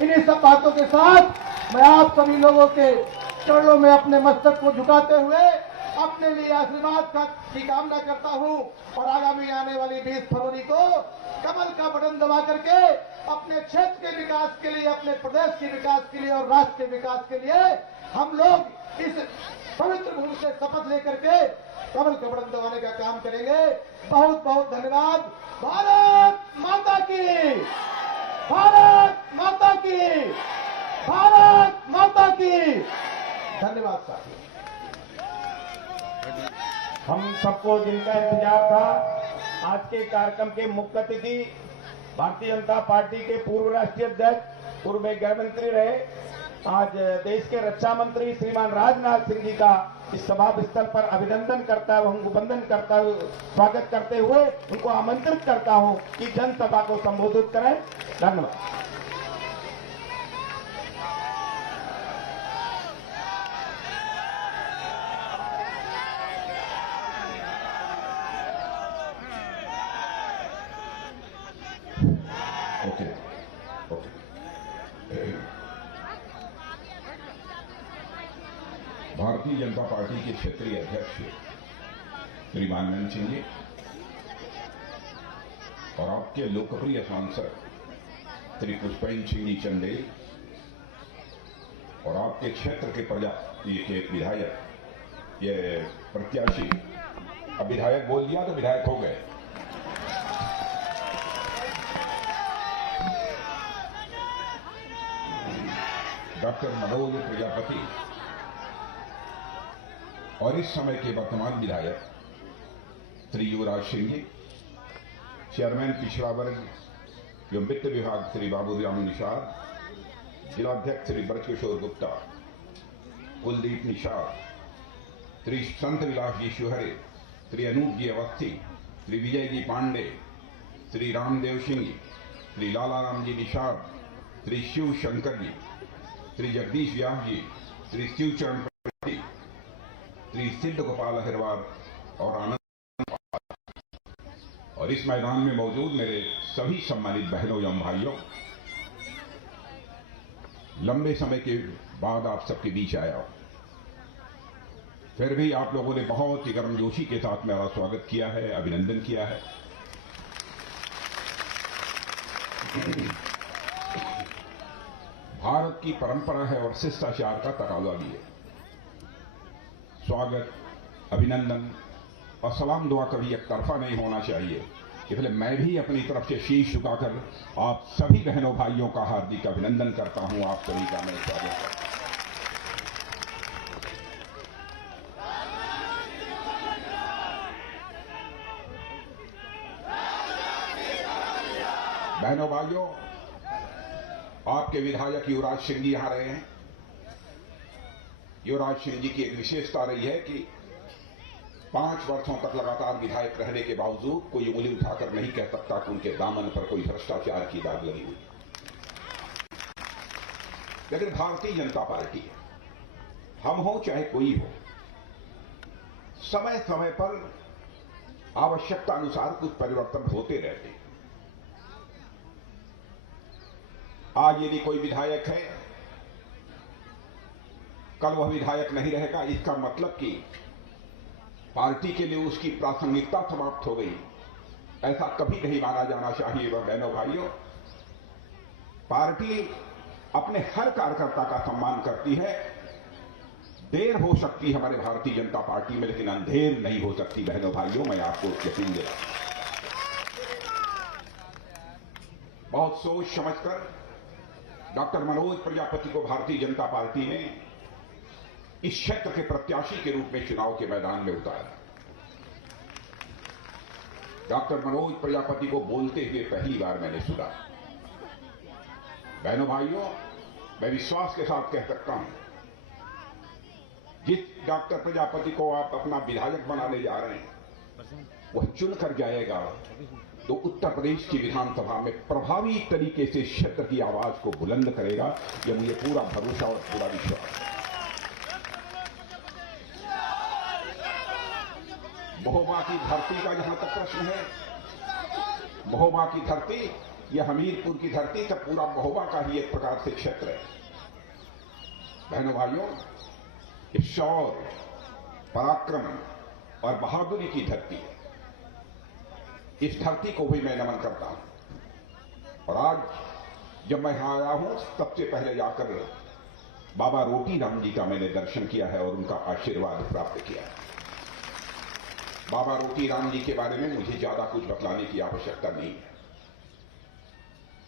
इन्हीं सब बातों के साथ मैं आप सभी लोगों के चरणों में अपने मस्तक को झुकाते हुए अपने लिए आशीर्वाद की कामना करता हूं और आगामी आने वाली 20 फरवरी को कमल का बटन दबा करके अपने क्षेत्र के विकास के लिए, अपने प्रदेश के विकास के लिए और राष्ट्र के विकास के लिए हम लोग इस पवित्र भूमि से शपथ लेकर के कमल का बटन दबाने का काम करेंगे। बहुत बहुत धन्यवाद। भारत माता की, भारत माता की, भारत माता की। धन्यवाद साथियों। हम सबको जिनका इंतजार था, आज के कार्यक्रम के मुख्य अतिथि भारतीय जनता पार्टी के पूर्व राष्ट्रीय अध्यक्ष, पूर्व गृह मंत्री रहे, आज देश के रक्षा मंत्री श्रीमान राजनाथ सिंह जी का इस सभा स्थल पर अभिनंदन करता हुआ, उनको वंदन करता हुआ, स्वागत करते हुए उनको आमंत्रित करता हूं कि जनसभा को संबोधित करें। धन्यवाद। भारतीय जनता पार्टी के क्षेत्रीय अध्यक्ष श्री मानवेंद्र सिंह जी और आपके लोकप्रिय सांसद श्री पुष्पेंद्र सिंह जी चंदेल और आपके क्षेत्र के विधायक, ये प्रत्याशी, अब विधायक बोल दिया तो विधायक हो गए, डॉक्टर मनोज प्रजापति और इस समय के वर्तमान विधायक श्री युवराज सिंह जी, चेयरमैन पिछड़ा वर्ग एवं वित्त विभाग श्री बाबूराम निषाद, जिलाध्यक्ष श्री ब्रजकिशोर गुप्ता, कुलदीप निषाद, श्री संत विलास जी शिवहरे, श्री अनूप जी अवस्थी, श्री विजय जी पांडे, श्री रामदेव सिंह जी, श्री लालाराम जी निषाद, श्री शिव शंकर जी, श्री जगदीश व्यास जी, श्री शिवचरण प्रति, श्री सिद्ध गोपाल अहिरवार और आनंद, और इस मैदान में मौजूद मेरे सभी सम्मानित बहनों एवं भाइयों, लंबे समय के बाद आप सबके बीच आया, फिर भी आप लोगों ने बहुत ही गर्मजोशी के साथ मेरा स्वागत किया है, अभिनंदन किया है। भारत की परंपरा है और शिष्टाचार का तकाजा भी है। स्वागत, अभिनंदन और सलाम दुआ कभी एक तरफा नहीं होना चाहिए, इसलिए मैं भी अपनी तरफ से शीश झुकाकर आप सभी बहनों भाइयों का हार्दिक अभिनंदन करता हूं। आप सभी का मैं स्वागत करता हूं। बहनों भाइयों, आपके विधायक युवराज सिंह जी यहां रहे हैं। युवराज सिंह जी की एक विशेषता रही है कि 5 वर्षों तक लगातार विधायक रहने के बावजूद कोई उंगली उठाकर नहीं कह सकता कि उनके दामन पर कोई भ्रष्टाचार की दाग लगी हुई। लेकिन भारतीय जनता पार्टी, हम हो चाहे कोई हो, समय समय पर आवश्यकता अनुसार कुछ परिवर्तन होते रहते हैं। आज यदि कोई विधायक है, कल वह विधायक नहीं रहेगा, इसका मतलब कि पार्टी के लिए उसकी प्रासंगिकता समाप्त हो गई, ऐसा कभी नहीं माना जाना चाहिए। वह बहनों भाइयों, पार्टी अपने हर कार्यकर्ता का सम्मान करती है। देर हो सकती है हमारे भारतीय जनता पार्टी में, लेकिन अंधेर नहीं हो सकती। बहनों भाइयों, मैं आपको यकीन दिलाता हूं। बहुत सोच समझकर डॉक्टर मनोज प्रजापति को भारतीय जनता पार्टी ने इस क्षेत्र के प्रत्याशी के रूप में चुनाव के मैदान में उतारा। डॉक्टर मनोज प्रजापति को बोलते हुए पहली बार मैंने सुना। बहनों भाइयों, मैं विश्वास के साथ कह सकता हूं, जिस डॉक्टर प्रजापति को आप अपना विधायक बनाने जा रहे हैं, वह चुनकर जाएगा तो उत्तर प्रदेश की विधानसभा में प्रभावी तरीके से क्षेत्र की आवाज को बुलंद करेगा। यह मुझे पूरा भरोसा और पूरा विश्वास है। महोबा की धरती का जहां तक प्रश्न है, महोबा की धरती यह हमीरपुर की धरती तो पूरा महोबा का ही एक प्रकार से क्षेत्र है। बहनों भाइयों, इस शौर्य, पराक्रम और बहादुरी की धरती है। इस धरती को भी मैं नमन करता हूं। और आज जब मैं यहां आया हूं, सबसे पहले जाकर बाबा रोटी राम जी का मैंने दर्शन किया है और उनका आशीर्वाद प्राप्त किया है। बाबा रोटी राम जी के बारे में मुझे ज्यादा कुछ बतलाने की आवश्यकता नहीं है,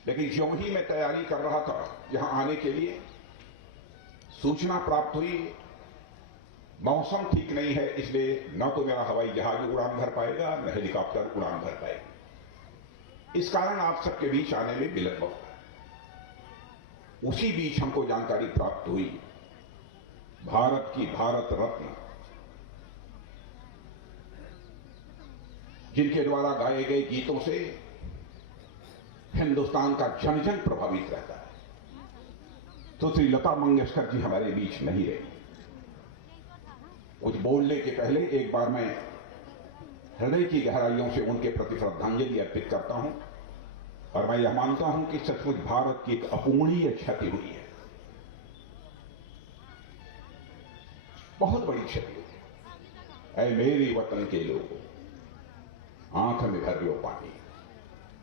लेकिन ज्यों ही मैं तैयारी कर रहा था यहां आने के लिए, सूचना प्राप्त हुई मौसम ठीक नहीं है, इसलिए न तो मेरा हवाई जहाज उड़ान भर पाएगा, न हेलीकॉप्टर उड़ान भर पाएगा। इस कारण आप सबके बीच आने में विलंब हुआ। उसी बीच हमको जानकारी प्राप्त हुई भारत की भारत रत्न, जिनके द्वारा गाए गए गीतों से हिंदुस्तान का जन जन प्रभावित रहता है, तो श्री लता मंगेशकर जी हमारे बीच नहीं रही। कुछ बोलने के पहले एक बार मैं हृदय की गहराइयों से उनके प्रति श्रद्धांजलि अर्पित करता हूं और मैं यह मानता हूं कि सचमुच भारत की एक अपूरणीय क्षति हुई है, बहुत बड़ी क्षति हुई है। ऐ मेरे वतन के लोग आंख में भर लो पानी,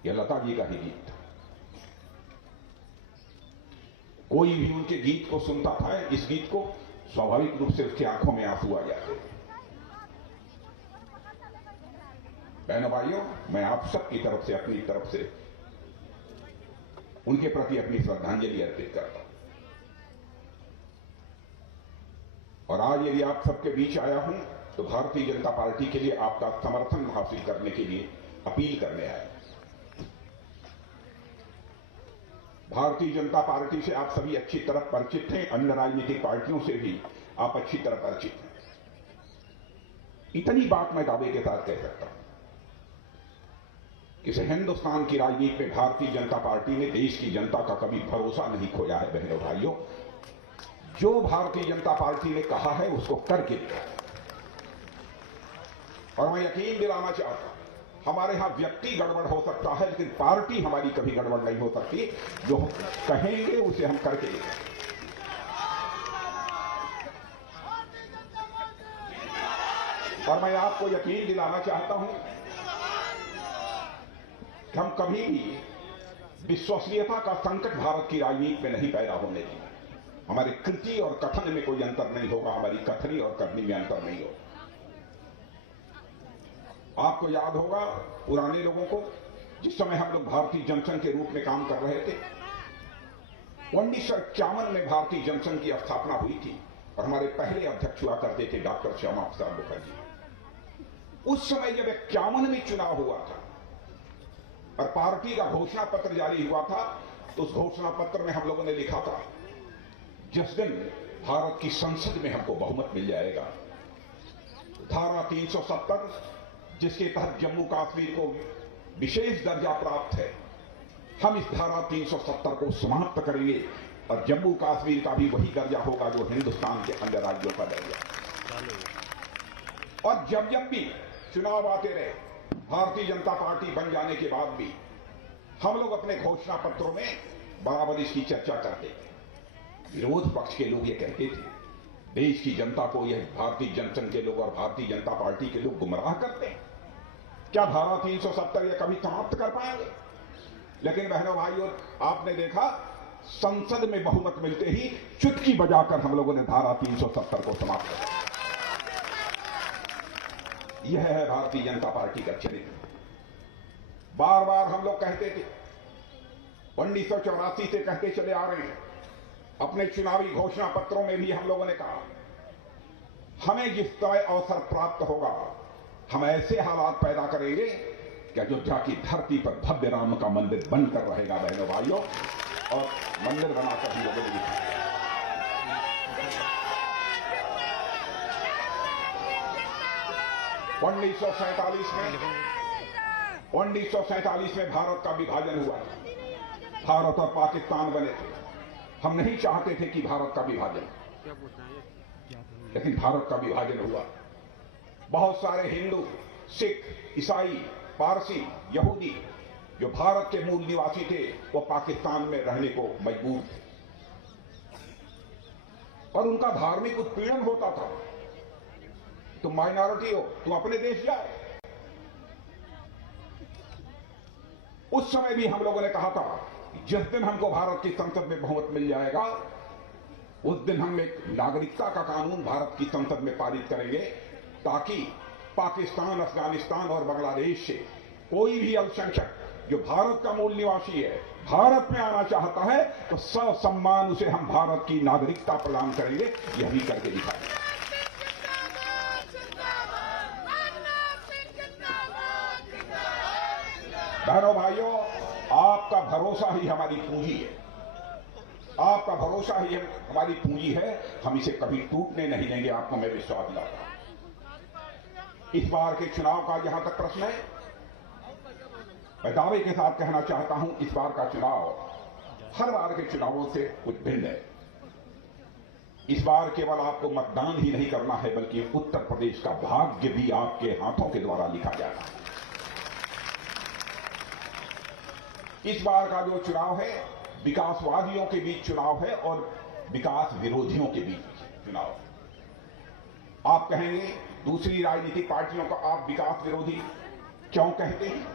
यह लता जी का ही गीत था। कोई भी उनके गीत को सुनता था, इस गीत को, स्वाभाविक रूप से उसकी आंखों में आंसू आ जाते थे। बहनों भाइयों, मैं आप सबकी तरफ से, अपनी तरफ से उनके प्रति अपनी श्रद्धांजलि अर्पित करता हूं। और आज यदि आप सबके बीच आया हूं तो भारतीय जनता पार्टी के लिए आपका समर्थन हासिल करने के लिए अपील करने आया। भारतीय जनता पार्टी से आप सभी अच्छी तरह परिचित हैं, अन्य राजनीतिक पार्टियों से भी आप अच्छी तरह परिचित हैं। इतनी बात मैं दावे के साथ कह सकता हूं कि हिंदुस्तान की राजनीति में भारतीय जनता पार्टी ने देश की जनता का कभी भरोसा नहीं खोया है। बहनों भाइयों, जो भारतीय जनता पार्टी ने कहा है उसको करके दिखाया। और मैं यकीन दिलाना चाहता हूं, हमारे यहां व्यक्ति गड़बड़ हो सकता है, लेकिन पार्टी हमारी कभी गड़बड़ नहीं हो सकती। जो कहेंगे उसे हम करके दिखाएंगे। और मैं आपको यकीन दिलाना चाहता हूं कि हम कभी भी विश्वसनीयता का संकट भारत की राजनीति में नहीं पैदा होने देंगे। हमारे कृति और कथन में कोई अंतर नहीं होगा, हमारी कथनी और करनी में अंतर नहीं होगा। आपको याद होगा पुराने लोगों को, जिस समय हम लोग भारतीय जनसंघ के रूप में काम कर रहे थे, 1951 में भारतीय जनसंघ की स्थापना हुई थी और हमारे पहले अध्यक्ष हुआ करते थे डॉक्टर श्यामा प्रसाद मुखर्जी। उस समय जब 51 में चुनाव हुआ था और पार्टी का घोषणा पत्र जारी हुआ था, तो उस घोषणा पत्र में हम लोगों ने लिखा था, जिस दिन भारत की संसद में हमको बहुमत मिल जाएगा, धारा 370 जिसके तहत जम्मू कश्मीर को विशेष दर्जा प्राप्त है, हम इस धारा 370 को समाप्त करेंगे और जम्मू कश्मीर का भी वही दर्जा होगा जो हिंदुस्तान के अन्य राज्यों का दर्जा। और जब जब भी चुनाव आते रहे, भारतीय जनता पार्टी बन जाने के बाद भी हम लोग अपने घोषणा पत्रों में बराबर इसकी चर्चा करते थे। विरोध पक्ष के लोग ये कहते थे, देश की जनता को यह भारतीय जनसंघ के लोग और भारतीय जनता पार्टी के लोग गुमराह करते हैं, क्या धारा 370 ये कभी समाप्त कर पाएंगे? लेकिन बहनों भाइयों, आपने देखा संसद में बहुमत मिलते ही चुटकी बजाकर हम लोगों ने धारा 370 को समाप्त कर दिया। यह है भारतीय जनता पार्टी का चरित्र। बार बार हम लोग कहते थे, 1984 से कहते चले आ रहे हैं, अपने चुनावी घोषणा पत्रों में भी हम लोगों ने कहा, हमें जिस तरह अवसर प्राप्त होगा हम ऐसे हालात पैदा करेंगे कि अयोध्या की धरती पर भव्य राम का मंदिर बनकर रहेगा। बहनों भाइयों, और मंदिर बनाकर हम लोगों ने दिखाया। 1947 में भारत का विभाजन हुआ, भारत और पाकिस्तान बने थे। हम नहीं चाहते थे कि भारत का विभाजन, लेकिन भारत का विभाजन हुआ। बहुत सारे हिंदू, सिख, ईसाई, पारसी, यहूदी जो भारत के मूल निवासी थे वो पाकिस्तान में रहने को मजबूर थे और उनका धार्मिक उत्पीड़न होता था। तुम माइनॉरिटी हो, तुम अपने देश जाओ। उस समय भी हम लोगों ने कहा था कि जिस दिन हमको भारत की संसद में बहुमत मिल जाएगा उस दिन हम एक नागरिकता का कानून भारत की संसद में पारित करेंगे, ताकि पाकिस्तान, अफगानिस्तान और बांग्लादेश से कोई भी अल्पसंख्यक जो भारत का मूल निवासी है, भारत में आना चाहता है, तो ससम्मान उसे हम भारत की नागरिकता प्रदान करेंगे। यह भी करके दिखाएंगे। बहनों भाइयों, आपका भरोसा ही हमारी पूंजी है। आपका भरोसा ही हमारी पूंजी है। हम इसे कभी टूटने नहीं देंगे, आपको मैं विश्वास दिलाता हूं। इस बार के चुनाव का जहां तक प्रश्न है, मैं दावे के साथ कहना चाहता हूं, इस बार का चुनाव हर बार के चुनावों से कुछ भिन्न है। इस बार केवल आपको मतदान ही नहीं करना है, बल्कि उत्तर प्रदेश का भाग्य भी आपके हाथों के द्वारा लिखा जाना है। इस बार का जो चुनाव है, विकासवादियों के बीच चुनाव है और विकास विरोधियों के बीच चुनाव है। आप कहेंगे दूसरी राजनीतिक पार्टियों को आप विकास विरोधी क्यों कहते हैं?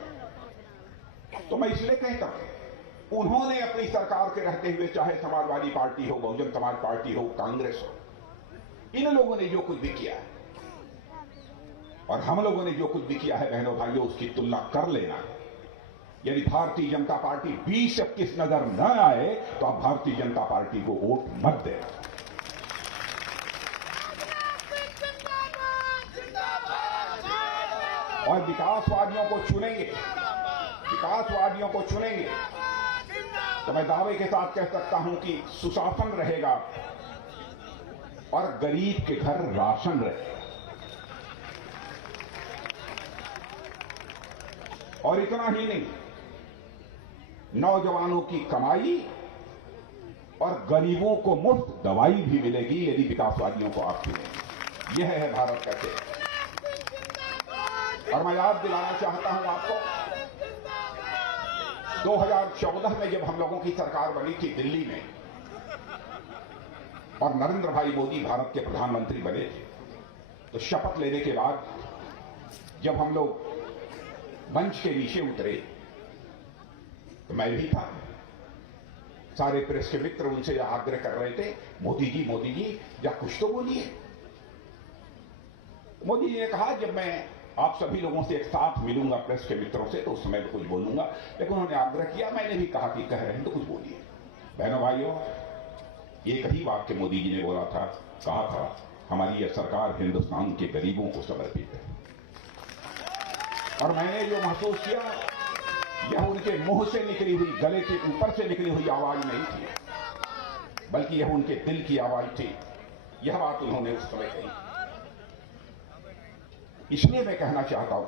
तो मैं इसलिए कहता हूं, उन्होंने अपनी सरकार के रहते हुए, चाहे समाजवादी पार्टी हो, बहुजन समाज पार्टी हो, कांग्रेस हो, इन लोगों ने जो कुछ भी किया है और हम लोगों ने जो कुछ भी किया है, बहनों भाइयों, उसकी तुलना कर लेना है। यदि भारतीय जनता पार्टी 20-21 नजर न आए तो आप भारतीय जनता पार्टी को वोट मत दें। और विकासवादियों को चुनेंगे, विकासवादियों को चुनेंगे तो मैं दावे के साथ कह सकता हूं कि सुशासन रहेगा और गरीब के घर राशन रहेगा। और इतना ही नहीं, नौजवानों की कमाई और गरीबों को मुफ्त दवाई भी मिलेगी यदि विकासवादियों को आप चुनेंगे। यह है भारत का खेल। और मैं याद दिलाना चाहता हूं आपको, 2014 में जब हम लोगों की सरकार बनी थी दिल्ली में और नरेंद्र भाई मोदी भारत के प्रधानमंत्री बने थे, तो शपथ लेने के बाद जब हम लोग मंच के नीचे उतरे तो मैं भी था, सारे प्रेस के मित्र उनसे आग्रह कर रहे थे, मोदी जी या कुछ तो बोलिए। मोदी जी ने कहा, जब मैं आप सभी लोगों से एक साथ मिलूंगा प्रेस के मित्रों से तो उस समय कुछ बोलूंगा। लेकिन उन्होंने आग्रह किया, मैंने भी कहा कि कह रहे हैं तो कुछ बोलिए। बहनों भाइयों, एक ही वाक्य मोदी जी ने बोला था, कहा था, हमारी यह सरकार हिंदुस्तान के गरीबों को समर्पित है। और मैंने जो महसूस किया, यह उनके मुंह से निकली हुई, गले के ऊपर से निकली हुई आवाज नहीं थी, बल्कि यह उनके दिल की आवाज थी। यह बात उन्होंने उस समय कही। इसलिए मैं कहना चाहता हूं,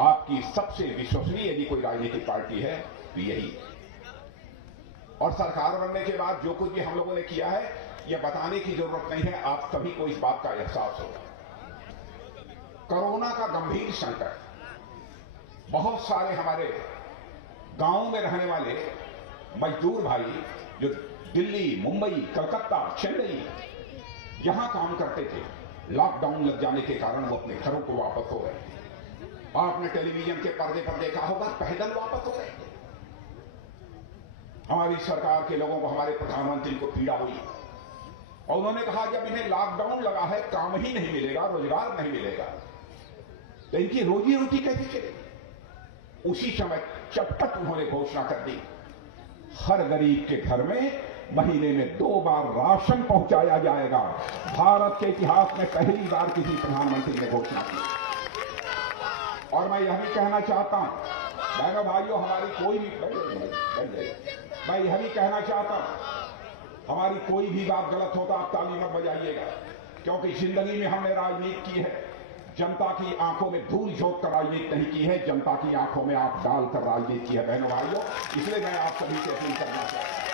आपकी सबसे विश्वसनीय यदि कोई राजनीतिक पार्टी है तो यही है। और सरकार बनने के बाद जो कुछ भी हम लोगों ने किया है, यह बताने की जरूरत नहीं है, आप सभी को इस बात का एहसास होगा। कोरोना का गंभीर संकट, बहुत सारे हमारे गांवों में रहने वाले मजदूर भाई जो दिल्ली, मुंबई, कलकत्ता, चेन्नई यहां काम करते थे, लॉकडाउन लग जाने के कारण वो अपने घरों को वापस हो गए। आपने टेलीविजन के पर्दे पर देखा होगा, पैदल वापस हो गए। हमारी सरकार के लोगों को, हमारे प्रधानमंत्री को पीड़ा हुई और उन्होंने कहा, जब इन्हें लॉकडाउन लगा है, काम ही नहीं मिलेगा, रोजगार नहीं मिलेगा, तो इनकी रोजी रोटी कैसे चलेगी? उसी समय चटपट उन्होंने घोषणा कर दी, हर गरीब के घर में महीने में 2 बार राशन पहुंचाया जाएगा। भारत के इतिहास में पहली बार किसी प्रधानमंत्री ने घोषणा की। और मैं यह भी कहना चाहता हूं, बहनों भाइयों, हमारी कोई भी मैं यह भी कहना चाहता हूं, हमारी कोई भी बात गलत हो तो आप ताली मत बजाइएगा, क्योंकि जिंदगी में हमने राजनीति की है, जनता की आंखों में धूल झोंक कर राजनीति नहीं की है, जनता की आंखों में आंख डालकर राजनीति की है। बहनों भाइयों, इसलिए मैं आप सभी से अपील करना चाहता हूं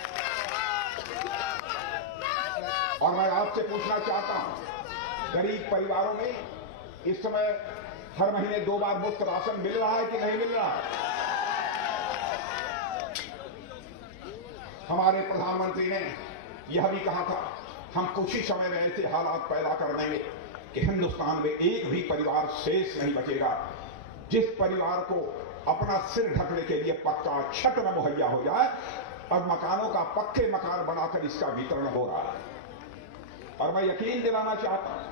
और मैं आपसे पूछना चाहता हूं, गरीब परिवारों में इस समय हर महीने 2 बार मुफ्त राशन मिल रहा है कि नहीं मिल रहा है? हमारे प्रधानमंत्री ने यह भी कहा था, हम कुछ ही समय में ऐसे हालात पैदा कर देंगे कि हिंदुस्तान में एक भी परिवार शेष नहीं बचेगा जिस परिवार को अपना सिर ढकने के लिए पक्का छत न मुहैया हो जाए, और मकानों का पक्के मकान बनाकर इसका वितरण हो रहा है। और मैं यकीन दिलाना चाहता हूं,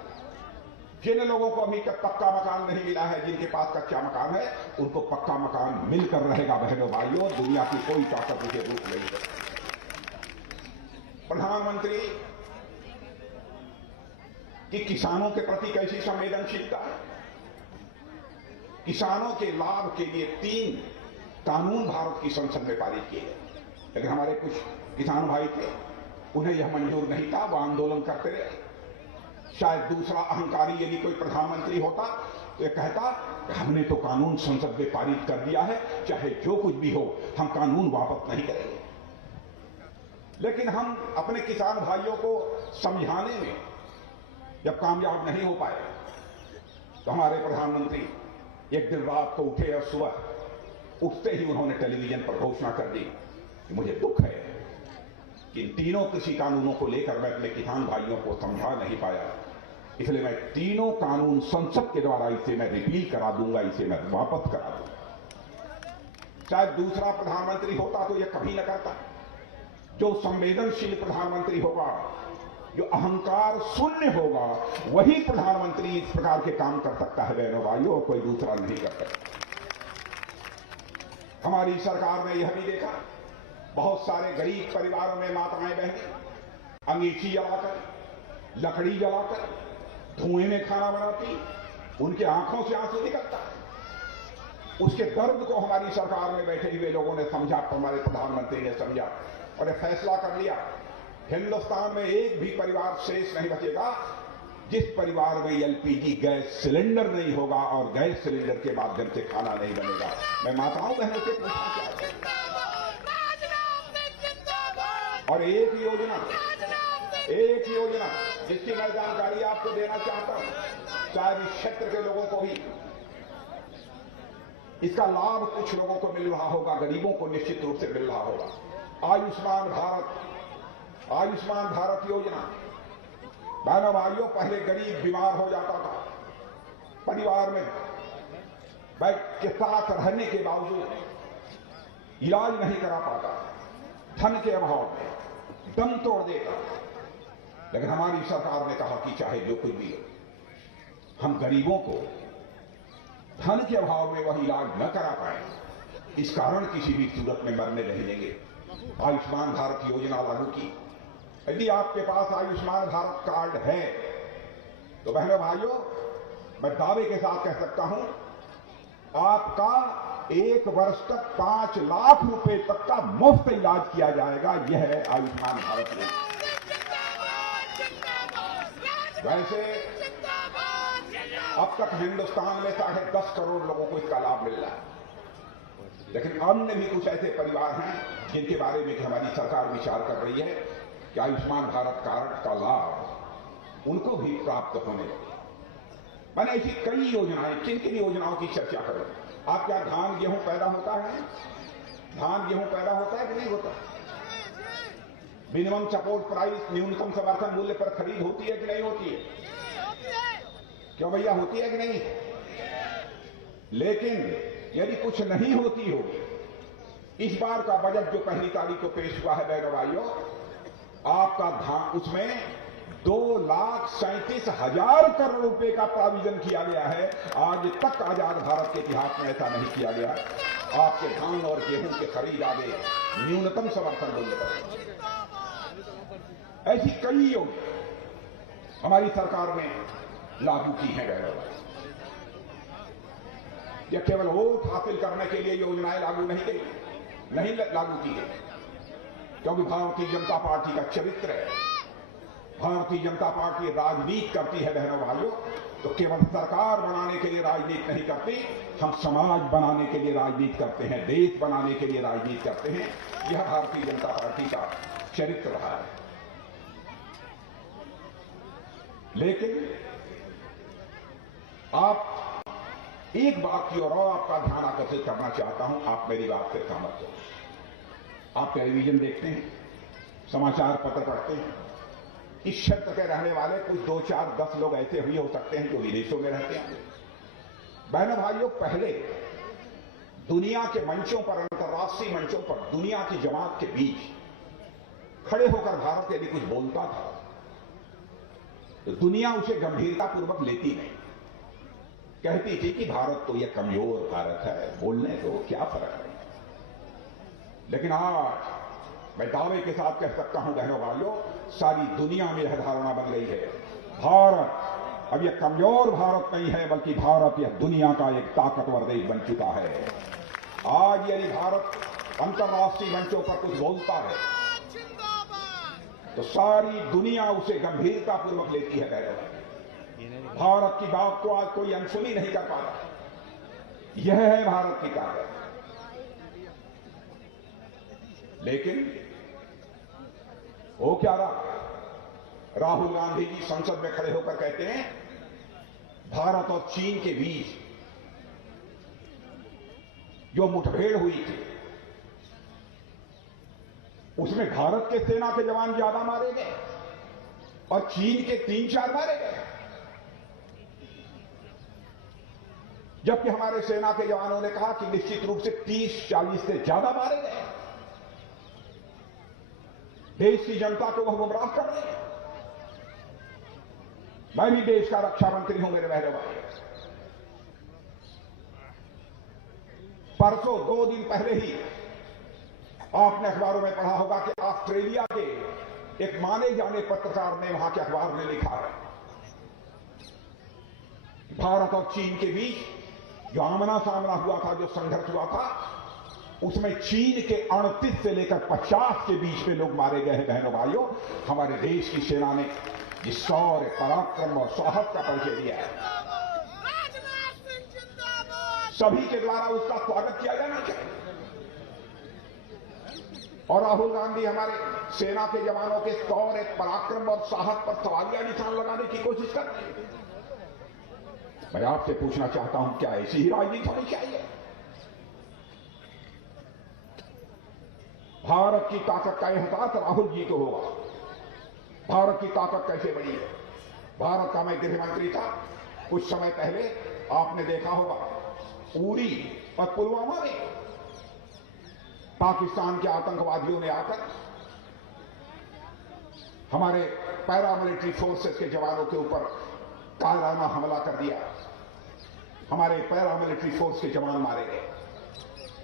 जिन लोगों को अभी तक पक्का मकान नहीं मिला है, जिनके पास कच्चा मकान है, उनको पक्का मकान मिलकर रहेगा। बहनों भाइयों, दुनिया की कोई ताकत इसे रोक नहीं है। प्रधानमंत्री की किसानों के प्रति कैसी संवेदनशीलता है। किसानों के लाभ के लिए 3 कानून भारत की संसद में पारित किए गए, लेकिन हमारे कुछ किसान भाई थे, उन्हें यह मंजूर नहीं था, वो आंदोलन करते रहे। शायद दूसरा अहंकारी यदि कोई प्रधानमंत्री होता तो यह कहता कि हमने तो कानून संसद में पारित कर दिया है, चाहे जो कुछ भी हो, हम कानून वापस नहीं करेंगे। लेकिन हम अपने किसान भाइयों को समझाने में जब कामयाब नहीं हो पाए, तो हमारे प्रधानमंत्री एक दिन रात को उठे और सुबह उठते ही उन्होंने टेलीविजन पर घोषणा कर दी कि मुझे दुख है कि इन तीनों कृषि कानूनों को लेकर मैं अपने किसान भाइयों को समझा नहीं पाया, इसलिए मैं तीनों कानून संसद के द्वारा इसे मैं रिपील करा दूंगा, इसे मैं वापस करा दूंगा। शायद दूसरा प्रधानमंत्री होता तो यह कभी न करता। जो संवेदनशील प्रधानमंत्री होगा, जो अहंकार शून्य होगा, वही प्रधानमंत्री इस प्रकार के काम कर सकता है बहनों भाइयों, और कोई दूसरा नहीं कर सकता। हमारी सरकार ने यह भी देखा, बहुत सारे गरीब परिवारों में माताएं बहनें अंगीठी जलाकर, लकड़ी जलाकर, धुएं में खाना बनाती, उनके आंखों से आंसू निकलता। उसके दर्द को हमारी सरकार में बैठे हुए लोगों ने समझा, हमारे प्रधानमंत्री ने समझा और यह फैसला कर लिया, हिंदुस्तान में एक भी परिवार शेष नहीं बचेगा जिस परिवार में एलपीजी गैस सिलेंडर नहीं होगा और गैस सिलेंडर के माध्यम से खाना नहीं बनेगा। मैं माताओं बहनों से पूछना चाहता हूं, और एक योजना जिसकी मैं जानकारी आपको देना चाहता हूं, शायद इस क्षेत्र के लोगों को भी इसका लाभ कुछ लोगों को मिल रहा होगा, गरीबों को निश्चित रूप से मिल रहा होगा। आयुष्मान भारत योजना। बहनों भाइयों, पहले गरीब बीमार हो जाता था, परिवार में बैठ के साथ रहने के बावजूद इलाज नहीं करा पाता, धन के अभाव में दम तोड़ देता। लेकिन हमारी सरकार ने कहा कि चाहे जो कुछ भी हो, हम गरीबों को धन के अभाव में वह इलाज न करा पाए, इस कारण किसी भी सूरत में मरने नहीं देंगे। आयुष्मान भारत योजना लागू की। यदि आपके पास आयुष्मान भारत कार्ड है तो बहनों भाइयों, मैं दावे के साथ कह सकता हूं, आपका 1 वर्ष तक 5 लाख रुपए तक का मुफ्त इलाज किया जाएगा। यह है आयुष्मान भारत योजना। वैसे अब तक हिंदुस्तान में 10.5 करोड़ लोगों को इसका लाभ मिल रहा है, लेकिन अन्य भी कुछ ऐसे परिवार हैं जिनके बारे में हमारी सरकार विचार कर रही है कि आयुष्मान भारत कार्ड का लाभ उनको भी प्राप्त होने लगे। मैंने ऐसी कई योजनाएं, किन किन योजनाओं की चर्चा करें। आपके यहां धान गेहूं पैदा होता है? धान गेहूं पैदा होता है कि नहीं होता? मिनिमम सपोर्ट प्राइस, न्यूनतम समर्थन मूल्य पर खरीद होती है कि नहीं होती है? क्यों भैया, होती है कि नहीं? लेकिन यदि कुछ नहीं होती हो, इस बार का बजट जो 1 तारीख को पेश हुआ है बहनों भाइयों, आपका धान, उसमें 2,37,000 करोड़ रुपए का प्राविजन किया गया है। आज तक आजाद भारत के इतिहास में ऐसा नहीं किया गया। आपके धान और गेहूं के खरीद आगे न्यूनतम समर्थन मूल्य पर। ऐसी कई योजना हमारी सरकार ने लागू की है बहनों भाई। यह केवल वोट हासिल करने के लिए योजनाएं लागू नहीं लागू की गई, क्योंकि भारतीय जनता पार्टी का चरित्र है। भारतीय जनता पार्टी राजनीति करती है बहनों भाइयों, तो केवल सरकार बनाने के लिए राजनीति नहीं करती, हम समाज बनाने के लिए राजनीति करते हैं, देश बनाने के लिए राजनीति करते हैं। यह भारतीय जनता पार्टी का चरित्र रहा है। लेकिन आप एक बात की और आपका ध्यान आकर्षित करना चाहता हूं, आप मेरी बात से सहमत हो। आप टेलीविजन देखते हैं, समाचार पत्र पढ़ते हैं, इस क्षेत्र के रहने वाले कुछ 2, 4, 10 लोग ऐसे भी हो सकते हैं जो विदेशों में रहते हैं। बहनों भाइयों, पहले दुनिया के मंचों पर, अंतर्राष्ट्रीय मंचों पर दुनिया की जमात के बीच खड़े होकर भारत यदि कुछ बोलता था तो दुनिया उसे गंभीरतापूर्वक लेती नहीं, कहती थी कि भारत तो यह कमजोर भारत है, बोलने तो क्या फर्क है। लेकिन आज मैं दावे के साथ कह सकता हूं बहनों भाइयों, सारी दुनिया में यह धारणा बन गई है, भारत अब यह कमजोर भारत नहीं है, बल्कि भारत यह दुनिया का एक ताकतवर देश बन चुका है। आज यदि भारत अंतर्राष्ट्रीय मंचों पर कुछ बोलता है तो सारी दुनिया उसे गंभीरतापूर्वक लेती है। भारत की बात को आज कोई अनसुनी नहीं कर पाता। यह है भारत की ताकत। लेकिन वो क्या रहा, राहुल गांधी जी संसद में खड़े होकर कहते हैं भारत और चीन के बीच जो मुठभेड़ हुई थी उसमें भारत के सेना के जवान ज्यादा मारे गए और चीन के 3-4 मारे गए, जबकि हमारे सेना के जवानों ने कहा कि निश्चित रूप से 30-40 से ज्यादा मारे गए। देश की जनता को वह गुमराह कर रहे हैं। मैं भी देश का रक्षा मंत्री हूं मेरे बहनों भाई। परसों 2 दिन पहले ही आपने अखबारों में पढ़ा होगा कि ऑस्ट्रेलिया के एक माने जाने पत्रकार ने, वहां के अखबार ने लिखा है, भारत और चीन के बीच जो आमना सामना हुआ था, जो संघर्ष हुआ था, उसमें चीन के 38 से लेकर 50 के बीच में लोग मारे गए हैं। बहनों भाइयों, हमारे देश की सेना ने जिस शौर्य, पराक्रम और साहस का परिचय दिया है, सभी के द्वारा उसका स्वागत किया जाना चाहिए। और राहुल गांधी हमारे सेना के जवानों के शौर्य, पराक्रम और साहस पर सवालिया निशान लगाने की कोशिश कर रहे हैं। मैं आपसे पूछना चाहता हूं, क्या ऐसी ही राजनीति होनी चाहिए? भारत की ताकत का एहसास राहुल जी को होगा। भारत की ताकत कैसे बड़ी है? भारत का मैं गृह मंत्री था, कुछ समय पहले आपने देखा होगा उरी और पुलवामा में पाकिस्तान के आतंकवादियों ने आकर हमारे पैरामिलिट्री फोर्सेस के जवानों के ऊपर कायराना हमला कर दिया। हमारे पैरामिलिट्री फोर्स के जवान मारे गए।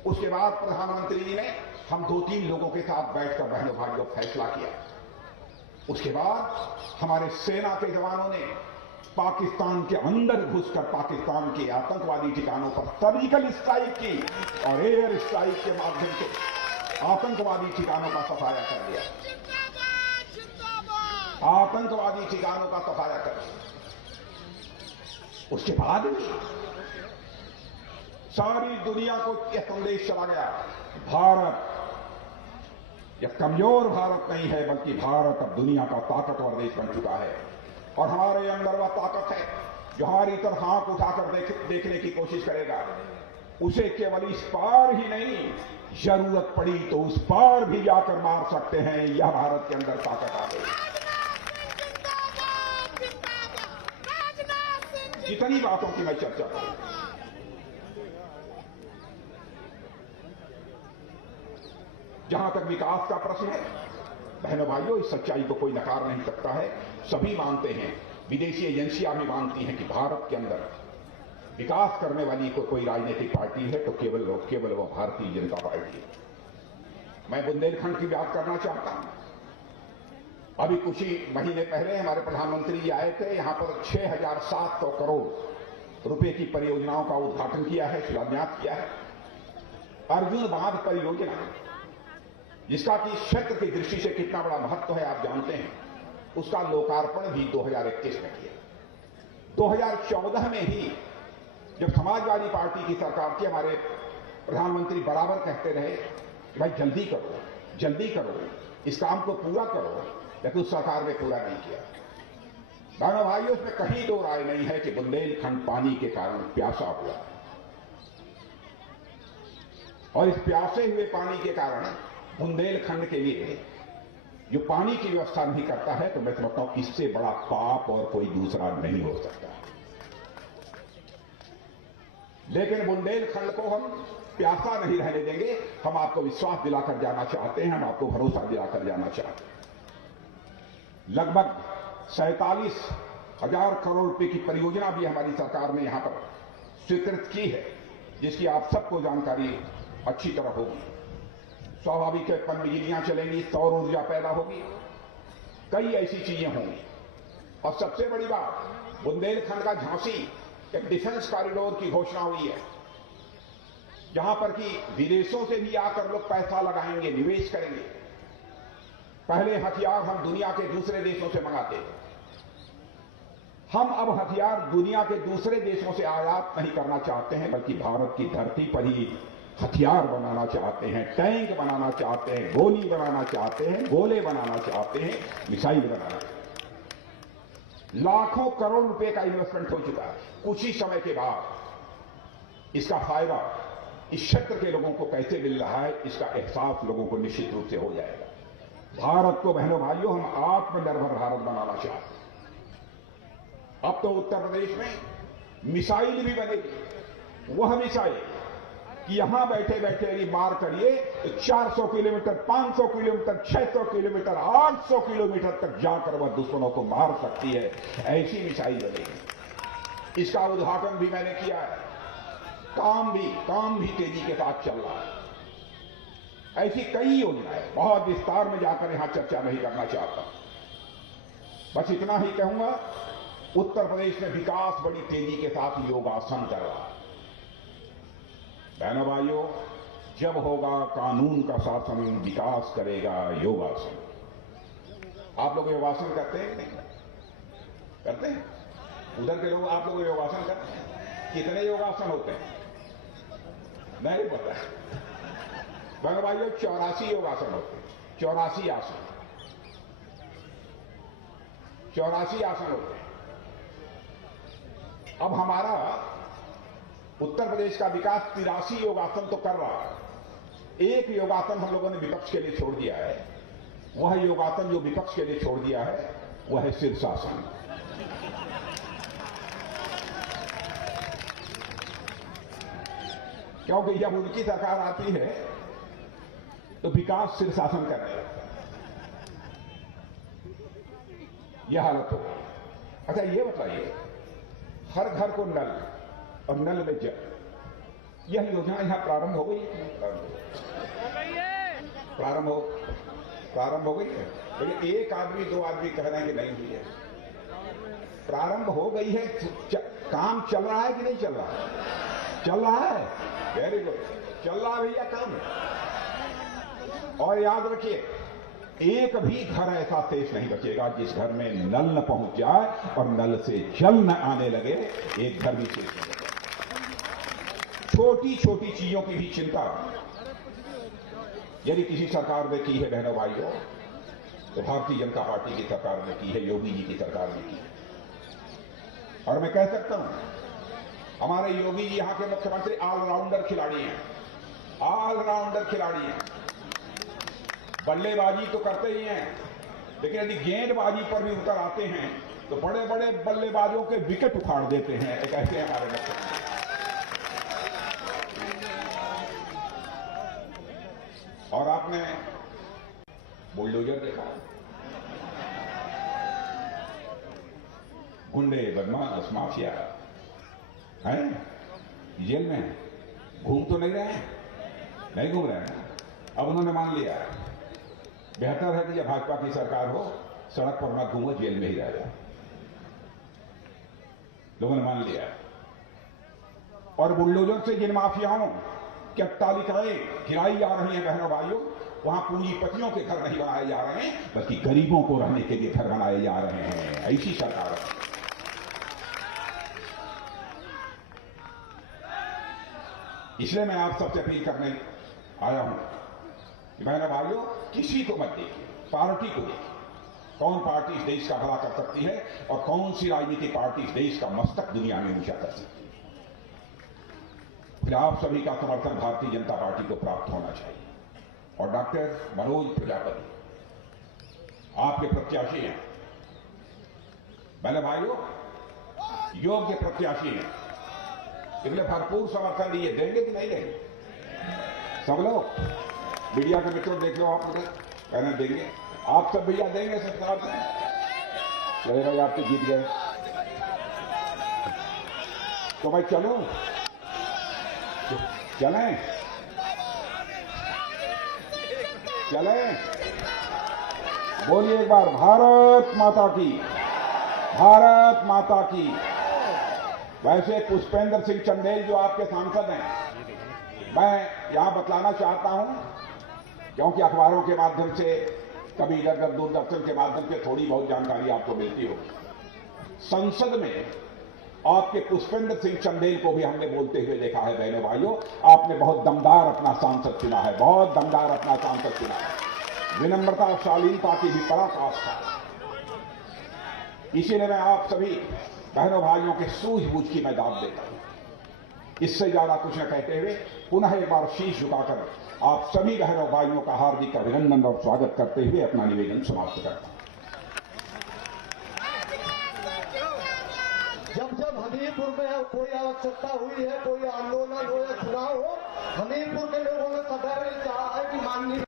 उसके बाद प्रधानमंत्री जी ने हम 2-3 लोगों के साथ बैठकर बहनों भाइयों फैसला किया। उसके बाद हमारे सेना के जवानों ने पाकिस्तान के अंदर घुसकर पाकिस्तान के आतंकवादी ठिकानों पर सर्जिकल स्ट्राइक की और एयर स्ट्राइक के माध्यम से आतंकवादी ठिकानों का सफाया कर दिया। आतंकवादी ठिकानों का सफाया कर दिया। उसके बाद भी सारी दुनिया को यह संदेश चला गया, भारत यह कमजोर भारत नहीं है, बल्कि भारत अब दुनिया का ताकतवर देश बन चुका है। और हमारे अंदर वह ताकत है जो हमारी तरफ आंख उठाकर देखने की कोशिश करेगा। उसे केवल इस पार ही नहीं, जरूरत पड़ी तो उस पार भी जाकर मार सकते हैं। यह भारत के अंदर ताकत आ गई। जितनी बातों की मैं चर्चा करूं, जहां तक विकास का प्रश्न है, बहनों भाइयों, इस सच्चाई को कोई नकार नहीं सकता है। सभी मानते हैं, विदेशी एजेंसियां भी मानती हैं कि भारत के अंदर विकास करने वाली कोई राजनीतिक पार्टी है तो केवल वो भारतीय जनता पार्टी है। मैं बुंदेलखंड की बात करना चाहता हूं। अभी कुछ ही महीने पहले हमारे प्रधानमंत्री जी आए थे, यहां पर 6,700 करोड़ रुपए की परियोजनाओं का उद्घाटन किया है, शिलान्यास किया है। अर्जुन बांध परियोजना, जिसका कि क्षेत्र की दृष्टि से कितना बड़ा महत्व है आप जानते हैं, उसका लोकार्पण भी 2021 में किया। 2014 में ही जब समाजवादी पार्टी की सरकार थी, हमारे प्रधानमंत्री बराबर कहते रहे कि भाई जल्दी करो, इस काम को पूरा करो, लेकिन उस सरकार ने पूरा नहीं किया। बहनों भाइयों, इसमें कहीं दो राय नहीं है कि बुंदेलखंड पानी के कारण प्यासा हुआ, और इस प्यासे हुए पानी के कारण बुंदेलखंड के लिए जो पानी की व्यवस्था नहीं करता है, तो मैं समझता हूं इससे बड़ा पाप और कोई दूसरा नहीं हो सकता। लेकिन बुंदेलखंड को हम प्यासा नहीं रहने देंगे। हम आपको विश्वास दिलाकर जाना चाहते हैं, हम आपको भरोसा दिलाकर जाना चाहते हैं। लगभग 47,000 करोड़ रुपए की परियोजना भी हमारी सरकार ने यहां पर स्वीकृत की है, जिसकी आप सबको जानकारी अच्छी तरह होगी। स्वाभाविक है, पनबिजलियां चलेंगी, सौर ऊर्जा पैदा होगी, कई ऐसी चीजें होंगी। और सबसे बड़ी बात, बुंदेलखंड का झांसी एक डिफेंस कॉरिडोर की घोषणा हुई है, जहां पर कि विदेशों से भी आकर लोग पैसा लगाएंगे, निवेश करेंगे। पहले हथियार हम दुनिया के दूसरे देशों से मंगाते थे, हम अब हथियार दुनिया के दूसरे देशों से आयात नहीं करना चाहते हैं, बल्कि भारत की धरती पर ही हथियार बनाना चाहते हैं, टैंक बनाना चाहते हैं, गोली बनाना चाहते हैं, गोले बनाना चाहते हैं, मिसाइल बनाना चाहते हैं। लाखों करोड़ रुपए का इन्वेस्टमेंट हो चुका है। कुछ ही समय के बाद इसका फायदा इस क्षेत्र के लोगों को कैसे मिल रहा है, इसका एहसास लोगों को निश्चित रूप से हो जाएगा। भारत को, बहनों भाइयों, हम आत्मनिर्भर भारत बनाना चाहते हैं। अब तो उत्तर प्रदेश में मिसाइल भी बनेगी। वह मिसाइल कि यहां बैठे बैठे यदि मार करिए तो 400 किलोमीटर, 500 किलोमीटर, 600 किलोमीटर, 800 किलोमीटर तक जाकर वह दुश्मनों को मार सकती है। ऐसी मिसाइल बनेगी। इसका उद्घाटन भी मैंने किया है। काम भी तेजी के साथ चल रहा है। ऐसी कई योजनाएं, बहुत विस्तार में जाकर यहां चर्चा नहीं करना चाहता। बस इतना ही कहूंगा, उत्तर प्रदेश में विकास बड़ी तेजी के साथ योगासन कर रहा है। बहनों भाइयों, जब होगा कानून का शासन, विकास करेगा योगासन। आप लोग योगासन करते हैं कि नहीं करते हैं? उधर के लोग, आप लोग योगासन करते हैं? कितने योगासन होते हैं नहीं पता। बहनों भाइयों, 84 योगासन होते हैं। 84 आसन, 84 आसन होते हैं। अब हमारा उत्तर प्रदेश का विकास 83 योगासन तो कर रहा है। एक योगासन हम लोगों ने विपक्ष के लिए छोड़ दिया है। वह योगासन जो विपक्ष के लिए छोड़ दिया है, वह है शीर्षासन। क्योंकि जब उनकी सरकार आती है तो विकास शीर्षासन करने लगता है। यह हालत हो गई। अच्छा, ये बताइए, हर घर को नल और नल में जल, यह योजना यहां प्रारंभ हो गई है? प्रारंभ हो गई है। लेकिन एक आदमी, दो आदमी कह रहे हैं कि नहीं हुई है। प्रारंभ हो गई है। काम चल रहा है कि नहीं चल रहा है? चल रहा है। वेरी गुड, चल रहा भैया काम। और याद रखिए, एक भी घर ऐसा शेष नहीं बचेगा जिस घर में नल न पहुंच जाए और नल से जल न आने लगे। एक घर भी शेष नहीं बचेगा। छोटी छोटी चीजों की भी चिंता यदि किसी सरकार ने की है, बहनों भाइयों, तो भारतीय जनता पार्टी की सरकार ने की है, योगी जी की सरकार ने की है। और मैं कह सकता हूं, हमारे योगी जी यहां के मुख्यमंत्री ऑलराउंडर खिलाड़ी हैं। ऑलराउंडर खिलाड़ी हैं। बल्लेबाजी तो करते ही हैं, लेकिन यदि गेंदबाजी पर भी उतर आते हैं तो बड़े बड़े बल्लेबाजों के विकेट उखाड़ देते हैं। एक ऐसे हमारे मुख्यमंत्री। और आपने बुलडोजर देखा, गुंडे, बदमाश, माफिया हैं जेल में, घूम तो नहीं रहे हैं, नहीं घूम रहे हैं। अब उन्होंने मान लिया बेहतर है कि जब भाजपा की सरकार हो, सड़क पर मत घूमो, जेल में ही रह जाओ। लोगों ने मान लिया। और बुलडोजर से जिन माफियाओं की अट्टालिकाएं गिराई जा रही हैं, बहनों भाइयों, वहां पूंजीपतियों के घर नहीं बनाए जा रहे हैं, बल्कि गरीबों को रहने के लिए घर बनाए जा रहे हैं। ऐसी सरकार है। इसलिए मैं आप सबसे अपील करने आया हूं कि बहनों भाइयों, किसी को मत देखिए, पार्टी को देखिए। कौन पार्टी इस देश का भला कर सकती है और कौन सी राजनीतिक पार्टी इस देश का मस्तक दुनिया में ऊंचा कर सकती है। फिर आप सभी का समर्थन भारतीय जनता पार्टी को प्राप्त होना चाहिए। और डॉक्टर मनोज प्रजापति आपके प्रत्याशी हैं। बहने भाइयों, योग्य प्रत्याशी हैं, इसलिए भरपूर समर्थन दिए। देंगे कि नहीं देंगे? सब लोग मीडिया के मित्रों देख लो, आप कहना देंगे, आप सब भैया देंगे सरकार को? चले भाई, आप तो जीत गए, तो भाई चलो चलें चलें। बोलिए एक बार, भारत माता की, भारत माता की। वैसे पुष्पेंद्र सिंह चंदेल जो आपके सांसद हैं, मैं यहां बतलाना चाहता हूं, क्योंकि अखबारों के माध्यम से, कभी इधर दूरदर्शन के माध्यम से थोड़ी बहुत जानकारी आपको मिलती होगी। संसद में आपके पुष्पेंद्र सिंह चंदेल को भी हमने बोलते हुए देखा है। बहनों भाइयों, आपने बहुत दमदार अपना सांसद चुना है, बहुत दमदार अपना सांसद चुना है। विनम्रता और शालीनता की भी पराकाष्ठा। इसीलिए मैं आप सभी बहनों भाइयों के सूझबूझ की मैं दाद देता हूं। इससे ज्यादा कुछ न कहते हुए पुनः एक बार शीश झुकाकर आप सभी बहनों भाइयों का हार्दिक अभिनंदन और स्वागत करते हुए अपना निवेदन समाप्त करता हूं। जब हमीरपुर में कोई आवश्यकता हुई है, कोई आंदोलन हो या चुनाव हो, हमीरपुर के लोगों ने सदैव चाहा है कि माननीय